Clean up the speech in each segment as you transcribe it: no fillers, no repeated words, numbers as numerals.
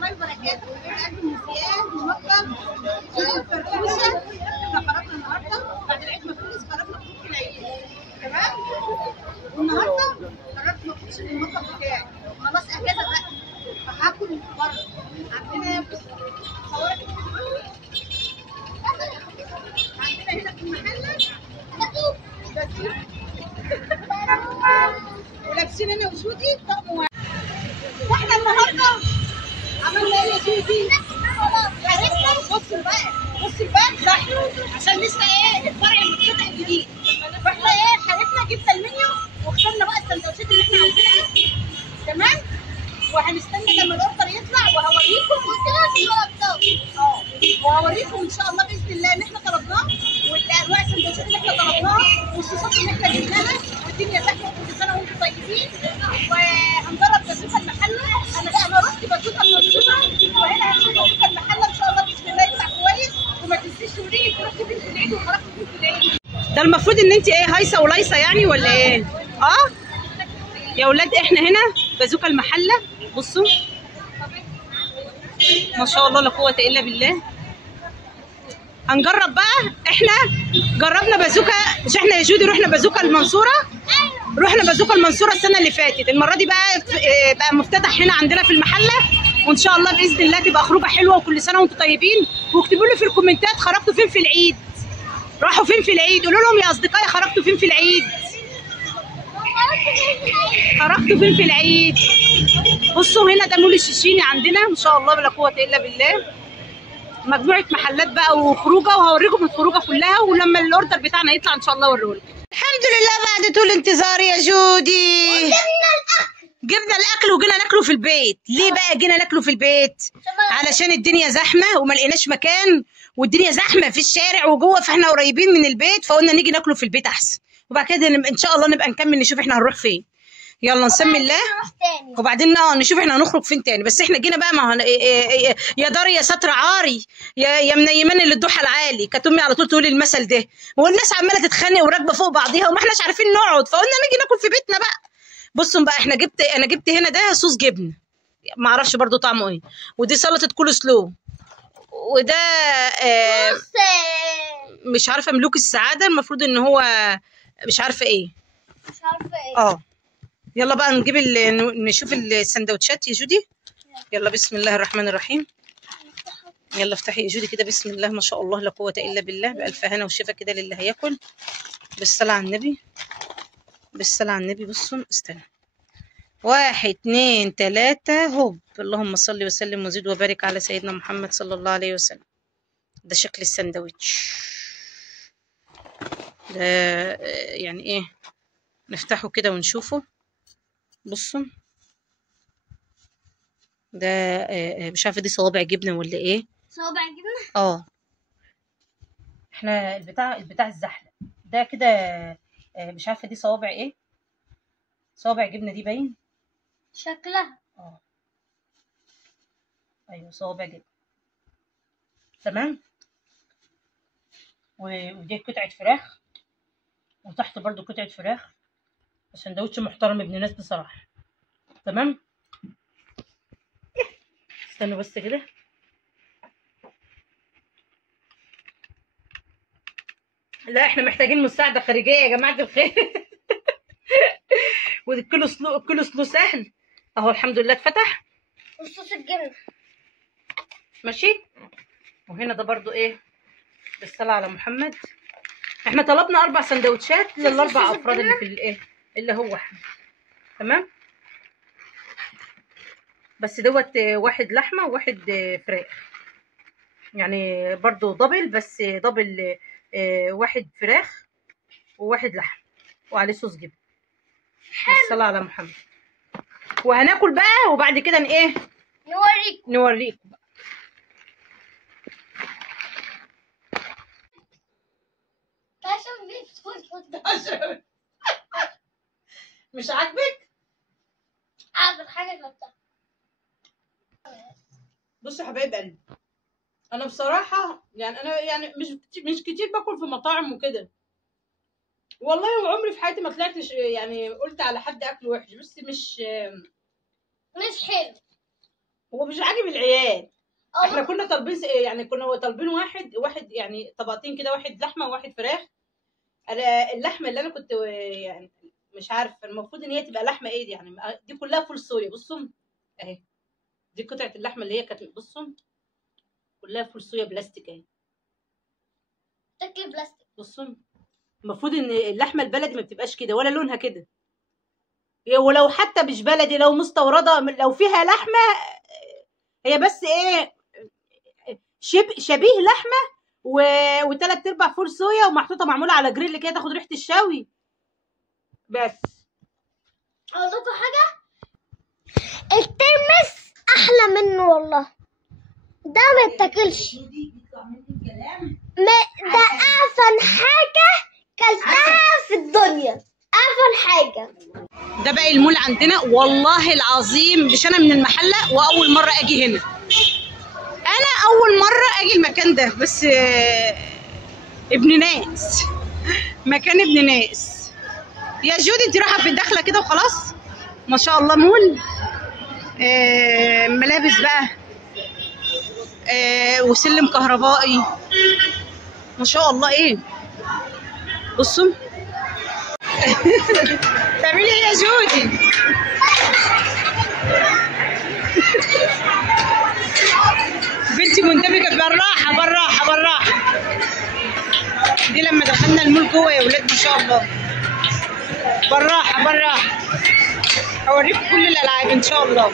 الله وبركاته. قلب المسيئات المطبخ الفرفوشه. احنا خرجنا النهارده بعد العيد ما خلص، خرجنا خروج العيد تمام. والنهارده قررت ما اخرجش من المطبخ بتاعي، خلاص اجازه بقى فهاكل بره. عندنا هنا في المحله ولابسين انا وشودي طقم واحد. واحنا النهارده عملنا ايه يا شودي؟ حركنا. بص الباب زحمه عشان لسه ايه الفرع المفتتح الجديد، فاحنا ايه حركنا جبنا المنيو واخترنا بقى السندوتشات اللي احنا عايزينها تمام. وهنستنى لما الاوردر يطلع وهوريكم وهوريكم ان شاء الله باذن الله ان احنا طلبناه والانواع السندوتشات اللي احنا طلبناها والصوصات اللي احنا جبناها. والدنيا زحمه كل سنه وانتم طيبين. وهنجرب بازوكا المحله. انا رحت بازوكا المنصوره وهنا هنشوف بازوكا المحله ان شاء الله باذن الله يطلع كويس. وما تنسيش تقولي لي رحتي فين في العيد وخرجتي فين في العيد. ده المفروض ان انت ايه هايصه ولايصه يعني ولا ايه؟ يا ولاد احنا هنا بازوكا المحله. بصوا ما شاء الله لا قوه الا بالله. هنجرب بقى. احنا جربنا بازوكا، مش احنا يا جودي رحنا بازوكا المنصوره؟ رحنا بازوكا المنصوره السنه اللي فاتت. المره دي بقى مفتتح هنا عندنا في المحله، وان شاء الله باذن الله تبقى خروجه حلوه. وكل سنه وانتم طيبين. واكتبوا لي في الكومنتات خرجتوا فين في العيد، راحوا فين في العيد، قولوا لهم يا اصدقائي خرجتوا فين في العيد، خرجتوا فين في العيد. بصوا هنا ده مول الشيشيني عندنا ما شاء الله لا قوه الا بالله. مجموعه محلات بقى وخروجه، وهوريكم الخروجه كلها. ولما الاوردر بتاعنا يطلع ان شاء الله اوريهولكم. الحمد لله بعد طول انتظار يا جودي جبنا الاكل وجينا ناكله في البيت. ليه بقى جينا ناكله في البيت؟ علشان الدنيا زحمه وما لقيناش مكان، والدنيا زحمه في الشارع وجوه، فاحنا قريبين من البيت فقلنا نيجي ناكله في البيت احسن. وبعد كده ان شاء الله نبقى نكمل نشوف احنا هنروح فين. يلا نسمي الله وبعدين نشوف احنا هنخرج فين تاني. بس احنا جينا بقى ما يا داري يا ستر عاري يا منيماني للضحى العالي. كانت امي على طول تقول المثل ده. والناس عماله تتخانق وراكبه فوق بعضيها وما احناش عارفين نقعد، فقلنا نيجي ناكل في بيتنا بقى. بصوا بقى انا جبت هنا ده صوص جبنه ما اعرفش برضو طعمه ايه، ودي سلطه كول سلو، وده مش عارفه ملوك السعاده المفروض ان هو مش عارفه ايه. يلا بقى نجيب نشوف السندوتشات يا جودي. يلا بسم الله الرحمن الرحيم. يلا افتحي يا جودي كده بسم الله ما شاء الله لا قوه الا بالله. بالف هنا وشفا كده للي هياكل. بالصلاه على النبي بالصلاه على النبي. بصوا استنى 1 2 3 هوب. اللهم صل وسلم وزد وبارك على سيدنا محمد صلى الله عليه وسلم. ده شكل السندوتش ده يعني ايه. نفتحه كده ونشوفه. بصوا ده مش عارفه دي صوابع جبنه ولا ايه. صوابع جبنه. احنا البتاع الزحلق ده كده مش عارفه دي صوابع ايه. صوابع جبنه دي باين شكلها. ايوه صوابع جبنه تمام. ودي قطعه فراخ وتحت برضو قطعه فراخ. سندوتش محترم ابن ناس بصراحه تمام. استنوا بس كده. لا احنا محتاجين مساعده خارجيه يا جماعه الخير. والكيلو سلو سهل اهو الحمد لله اتفتح. وصوص الجبنه ماشي. وهنا ده برضو ايه بالصلاه على محمد. احنا طلبنا 4 سندوتشات للاربع افراد اللي في الايه اللي هو احنا تمام. بس دوت 1 لحمه و1 فراخ يعني برضو دبل. بس دبل 1 فراخ و1 لحم وعليه صوص جبن. بالصلاه على محمد. وهناكل بقى وبعد كده ايه نوريكم بقى. مش عاجبك؟ اعمل حاجه جبتها. بصوا يا حبايب قلبي انا بصراحه يعني انا يعني مش كتير باكل في مطاعم وكده والله. وعمري في حياتي ما طلعتش يعني قلت على حد اكل وحش، بس مش حلو. هو مش عاجب العيال. احنا كنا طالبين يعني كنا طالبين واحد يعني طبقتين كده، واحد لحمه وواحد فراخ. اللحمه اللي انا كنت يعني مش عارفه المفروض ان هي تبقى لحمه ايه دي، يعني دي كلها فول صويا. بصوا اهي، دي قطعه اللحمه اللي هي كانت، بصوا كلها فول صويا بلاستيك اهي، تاكل بلاستيك. بصوا المفروض ان اللحمه البلدي ما بتبقاش كده ولا لونها كده، ولو حتى مش بلدي، لو مستورده، لو فيها لحمه هي بس ايه شبيه لحمه وثلاث ارباع فول صويا ومحطوطه معموله على جريل كده تاخد ريحه الشوي بس. اقول لكم حاجه، الترمس احلى منه والله، ده ما يتاكلش. ده اعفن حاجه كلتها في الدنيا، اعفن حاجه. ده باقي المول عندنا والله العظيم، مش انا من المحله واول مره اجي هنا، انا اول مره اجي المكان ده، بس ابن ناس، مكان ابن ناس. يا جودي انت رايحه في الدخله كده وخلاص. ما شاء الله مول ملابس بقى وسلم كهربائي ما شاء الله. ايه بصوا تعملي ايه يا جودي؟ بنتي منتبهه، بالراحه بالراحه بالراحه. دي لما دخلنا المول جوه يا ولاد ما شاء الله، بالراحه بالراحه. هوريكم كل الالعاب ان شاء الله.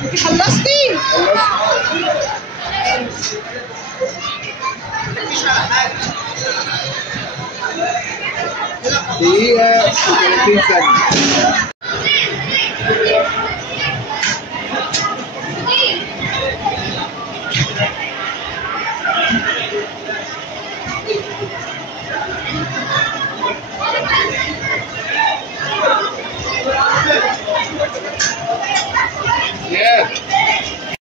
انت خلصتي؟ دقيقة و30 ثانية.